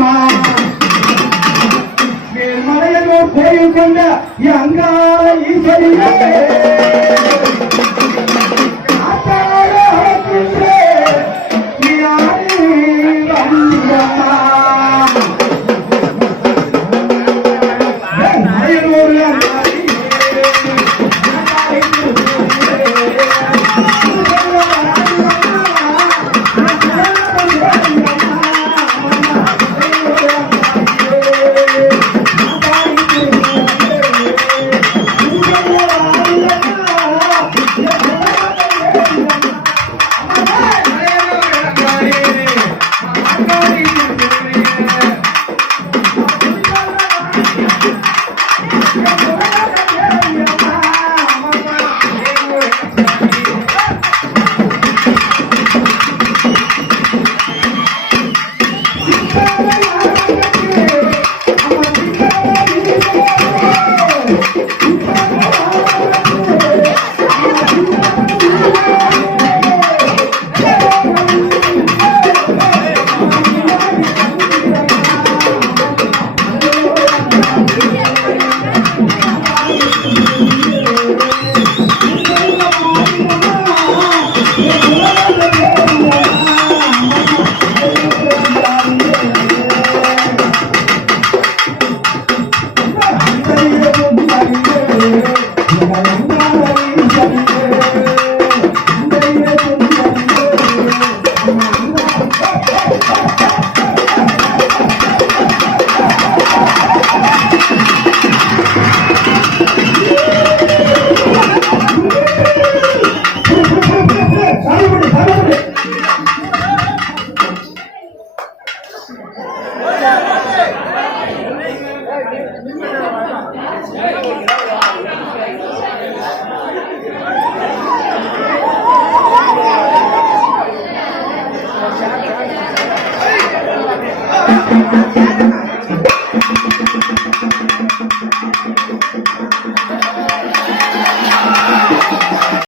அம்மா மேல்மலையனோர் கோயில் கொண்ட எங்கால ஈஸ்வரியே Yeah. Thank you.